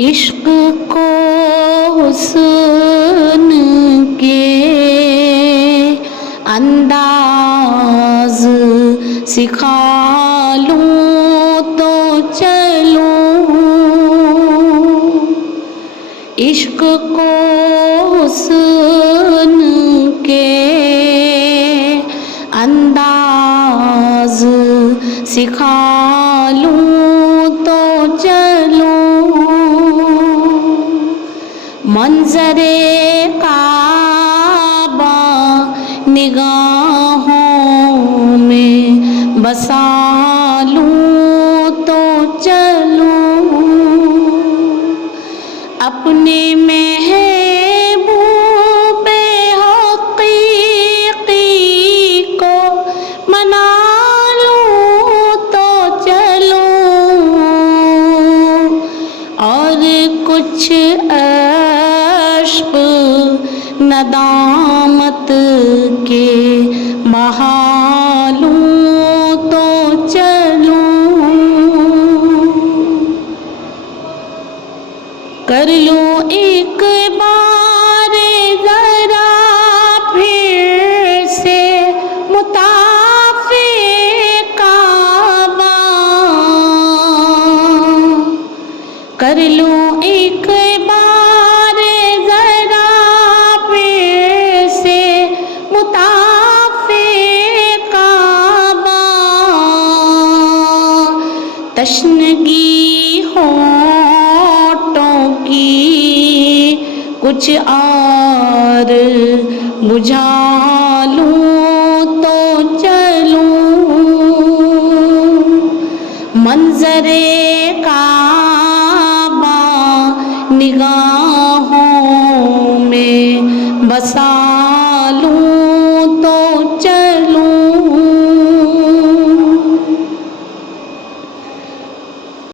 عشق کو حسن کے انداز سکھا لوں تو چلوں، عشق کو حسن کے انداز سکھا لوں تو چلوں، منظر کعبہ نگاہوں میں بسا لوں تو چلوں، اپنے محبوب حقیقی کو منا لوں تو چلوں، اور کچھ عشق ندامت کے بہا لوں تو چلوں، کر لوں ایک بار ذرا پھر سے مطاف کعبہ، کر لوں ایک بار ذرا پھر سے مطاف کعبہ، تشنگی ہونٹوں کی کچھ اور بجھا لوں تو چلوں، منظر کعبہ نگاہوں میں بسا